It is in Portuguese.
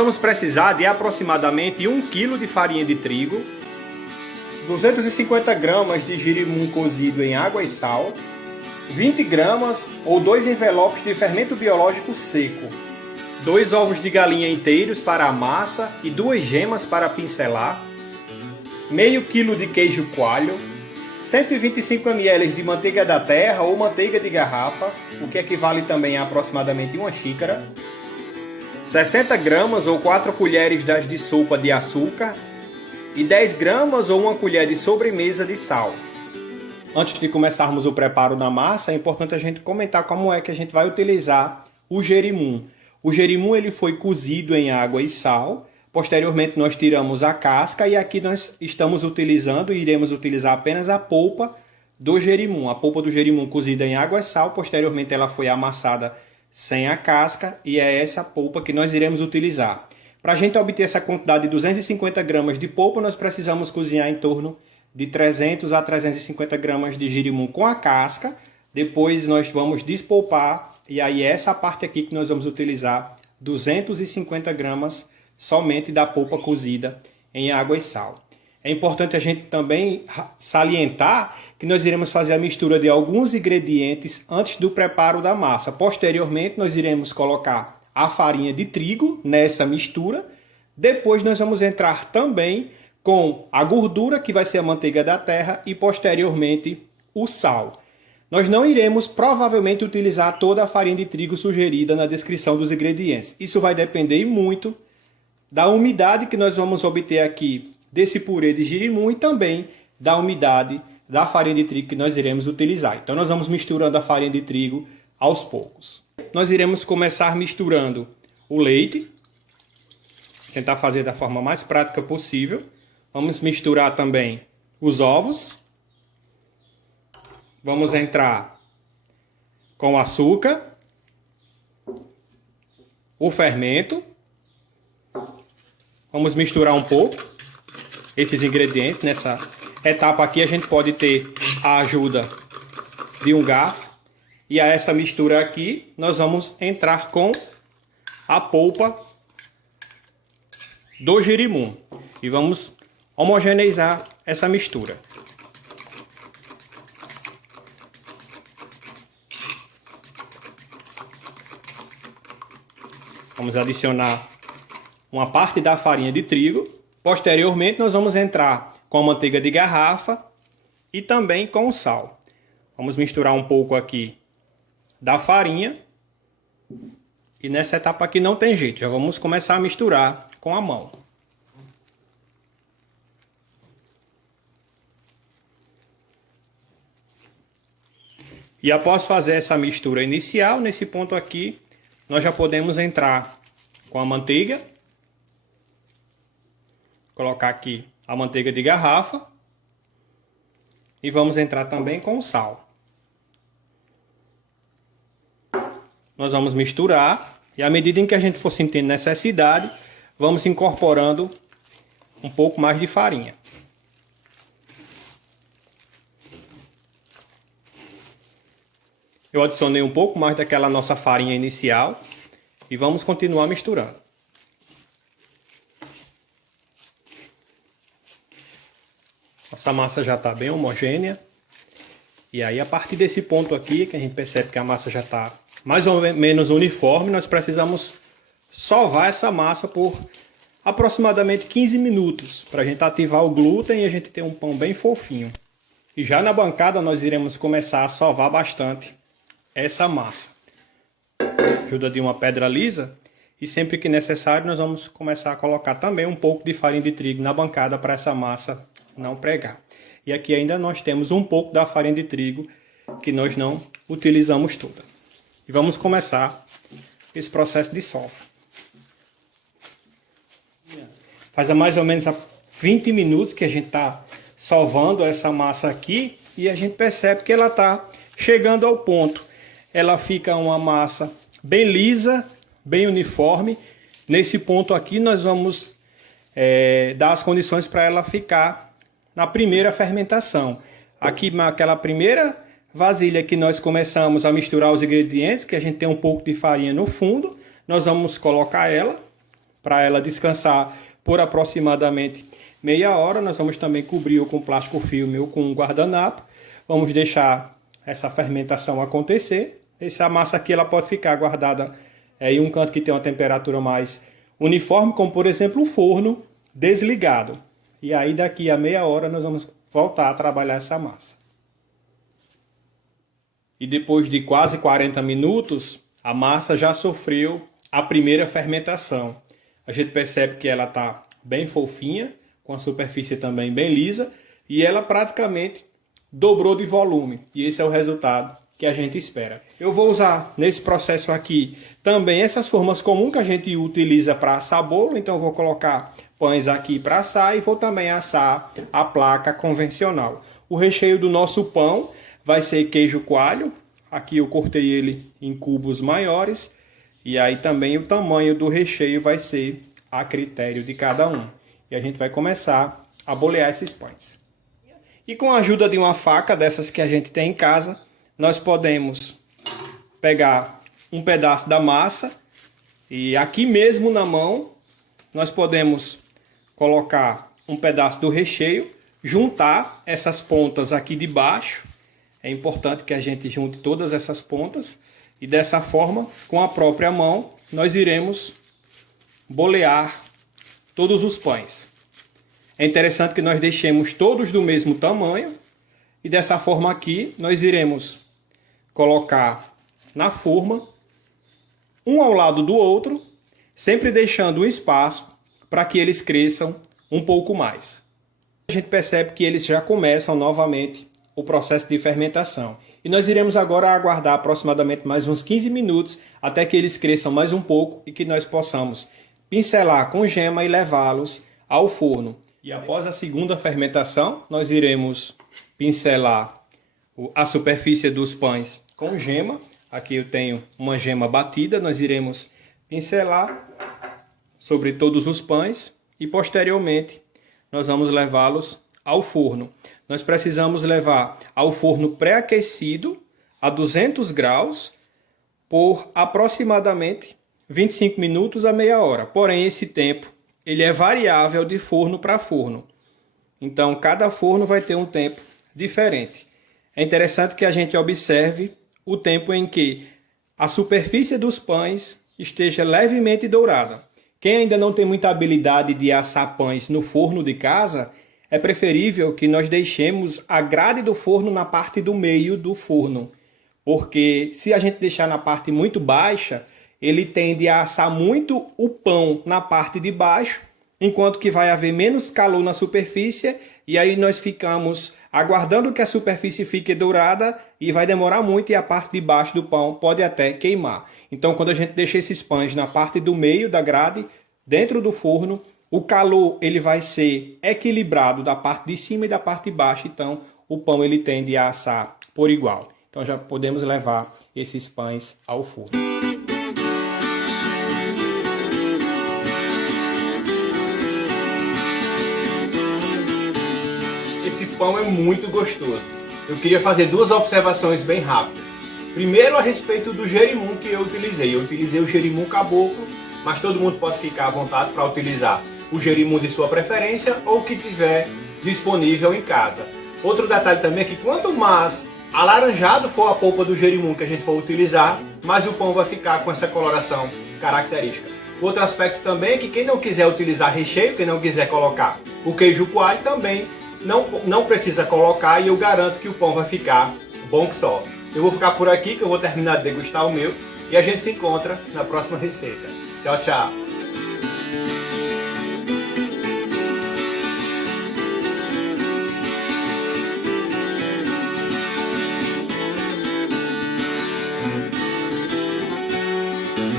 Vamos precisar de aproximadamente 1 kg de farinha de trigo, 250 gramas de jerimum cozido em água e sal, 20 gramas ou 2 envelopes de fermento biológico seco, 2 ovos de galinha inteiros para a massa e 2 gemas para pincelar, meio quilo de queijo coalho, 125 ml de manteiga da terra ou manteiga de garrafa, o que equivale também a aproximadamente 1 xícara, 60 gramas ou 4 colheres de sopa de açúcar e 10 gramas ou 1 colher de sobremesa de sal. Antes de começarmos o preparo da massa, é importante a gente comentar como é que a gente vai utilizar o jerimum. O jerimum ele foi cozido em água e sal, posteriormente nós tiramos a casca e aqui nós estamos utilizando e iremos utilizar apenas a polpa do jerimum. A polpa do jerimum cozida em água e sal, posteriormente ela foi amassada sem a casca e é essa polpa que nós iremos utilizar. Para a gente obter essa quantidade de 250 gramas de polpa, nós precisamos cozinhar em torno de 300 a 350 gramas de jerimum com a casca. Depois nós vamos despolpar e aí essa parte aqui que nós vamos utilizar 250 gramas somente da polpa cozida em água e sal. É importante a gente também salientar que nós iremos fazer a mistura de alguns ingredientes antes do preparo da massa. Posteriormente, nós iremos colocar a farinha de trigo nessa mistura. Depois, nós vamos entrar também com a gordura, que vai ser a manteiga da terra, e posteriormente o sal. Nós não iremos provavelmente utilizar toda a farinha de trigo sugerida na descrição dos ingredientes. Isso vai depender muito da umidade que nós vamos obter aqui desse purê de jerimum e também da umidade da farinha de trigo que nós iremos utilizar. Então nós vamos misturando a farinha de trigo aos poucos. Nós iremos começar misturando o leite, tentar fazer da forma mais prática possível. Vamos misturar também os ovos. Vamos entrar com o açúcar, o fermento. Vamos misturar um pouco esses ingredientes. Nessa etapa aqui a gente pode ter a ajuda de um garfo. E a essa mistura aqui nós vamos entrar com a polpa do jerimum. E vamos homogeneizar essa mistura. Vamos adicionar uma parte da farinha de trigo. Posteriormente, nós vamos entrar com a manteiga de garrafa e também com o sal. Vamos misturar um pouco aqui da farinha. E nessa etapa aqui não tem jeito, já vamos começar a misturar com a mão. E após fazer essa mistura inicial, nesse ponto aqui, nós já podemos entrar com a manteiga. Colocar aqui a manteiga de garrafa. E vamos entrar também com o sal. Nós vamos misturar. E à medida em que a gente for sentindo necessidade, vamos incorporando um pouco mais de farinha. Eu adicionei um pouco mais daquela nossa farinha inicial. E vamos continuar misturando. Nossa massa já está bem homogênea. E aí, a partir desse ponto aqui, que a gente percebe que a massa já está mais ou menos uniforme, nós precisamos sovar essa massa por aproximadamente 15 minutos, para a gente ativar o glúten e a gente ter um pão bem fofinho. E já na bancada nós iremos começar a sovar bastante essa massa. Ajuda de uma pedra lisa. E sempre que necessário nós vamos começar a colocar também um pouco de farinha de trigo na bancada para essa massa não pregar. E aqui ainda nós temos um pouco da farinha de trigo que nós não utilizamos toda. E vamos começar esse processo de solda. Faz mais ou menos 20 minutos que a gente está sovando essa massa aqui e a gente percebe que ela está chegando ao ponto. Ela fica uma massa bem lisa, bem uniforme. Nesse ponto aqui nós vamos dar as condições para ela ficar na primeira fermentação. Aqui naquela primeira vasilha que nós começamos a misturar os ingredientes, que a gente tem um pouco de farinha no fundo, nós vamos colocar ela para ela descansar por aproximadamente meia hora. Nós vamos também cobrir com plástico filme ou com um guardanapo. Vamos deixar essa fermentação acontecer. Essa massa aqui ela pode ficar guardada em um canto que tem uma temperatura mais uniforme, como por exemplo o forno desligado. E aí daqui a meia hora nós vamos voltar a trabalhar essa massa. E depois de quase 40 minutos, a massa já sofreu a primeira fermentação. A gente percebe que ela está bem fofinha, com a superfície também bem lisa, e ela praticamente dobrou de volume. E esse é o resultado que a gente espera. Eu vou usar nesse processo aqui também essas formas comuns que a gente utiliza para assar bolo. Então eu vou colocar pães aqui para assar e vou também assar a placa convencional. O recheio do nosso pão vai ser queijo coalho. Aqui eu cortei ele em cubos maiores. E aí também o tamanho do recheio vai ser a critério de cada um. E a gente vai começar a bolear esses pães. E com a ajuda de uma faca dessas que a gente tem em casa, nós podemos pegar um pedaço da massa e aqui mesmo na mão nós podemos colocar um pedaço do recheio, juntar essas pontas aqui de baixo. É importante que a gente junte todas essas pontas e dessa forma, com a própria mão, nós iremos bolear todos os pães. É interessante que nós deixemos todos do mesmo tamanho e dessa forma aqui nós iremos colocar na forma, um ao lado do outro, sempre deixando um espaço para que eles cresçam um pouco mais. A gente percebe que eles já começam novamente o processo de fermentação. E nós iremos agora aguardar aproximadamente mais uns 15 minutos até que eles cresçam mais um pouco e que nós possamos pincelar com gema e levá-los ao forno. E após a segunda fermentação, nós iremos pincelar a superfície dos pães com gema. Aqui eu tenho uma gema batida, nós iremos pincelar sobre todos os pães e posteriormente nós vamos levá-los ao forno. Nós precisamos levar ao forno pré-aquecido a 200 graus por aproximadamente 25 minutos a meia hora. Porém, esse tempo ele é variável de forno para forno. Então, cada forno vai ter um tempo diferente. É interessante que a gente observe o tempo em que a superfície dos pães esteja levemente dourada. Quem ainda não tem muita habilidade de assar pães no forno de casa, é preferível que nós deixemos a grade do forno na parte do meio do forno. Porque se a gente deixar na parte muito baixa, ele tende a assar muito o pão na parte de baixo, enquanto que vai haver menos calor na superfície, e aí nós ficamos aguardando que a superfície fique dourada e vai demorar muito e a parte de baixo do pão pode até queimar. Então, quando a gente deixa esses pães na parte do meio da grade, dentro do forno, o calor ele vai ser equilibrado da parte de cima e da parte de baixo, então o pão ele tende a assar por igual. Então já podemos levar esses pães ao forno. Esse pão é muito gostoso. Eu queria fazer duas observações bem rápidas. Primeiro, a respeito do jerimum que eu utilizei. Eu utilizei o jerimum caboclo, mas todo mundo pode ficar à vontade para utilizar o jerimum de sua preferência ou que tiver disponível em casa. Outro detalhe também é que quanto mais alaranjado for a polpa do jerimum que a gente for utilizar, mais o pão vai ficar com essa coloração característica. Outro aspecto também é que quem não quiser utilizar recheio, quem não quiser colocar o queijo coalho, também não precisa colocar e eu garanto que o pão vai ficar bom que só. Eu vou ficar por aqui que eu vou terminar de degustar o meu e a gente se encontra na próxima receita. Tchau, tchau!